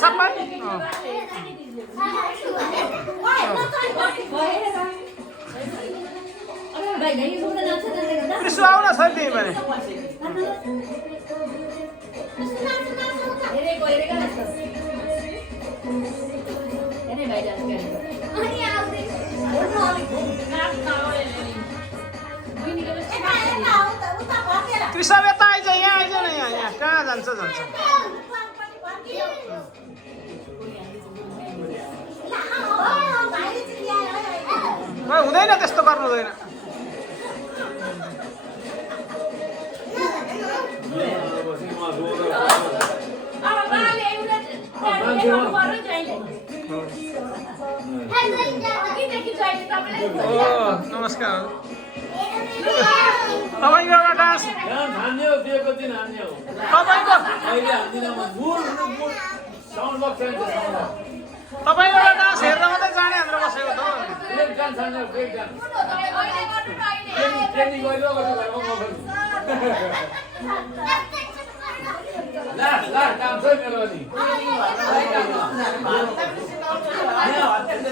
सबै कृष्ण आउन छ त्यही भने कृष्ण यता आइज यहाँ आइज न यहाँ कहाँ जान्छ हुँदैन त्यस्तो गर्नु हुँदैन नमस्कार तपाईँको एउटा डान्स तपाईँ एउटा डान्स हेरेर मात्रै जाने भनेर बसेको त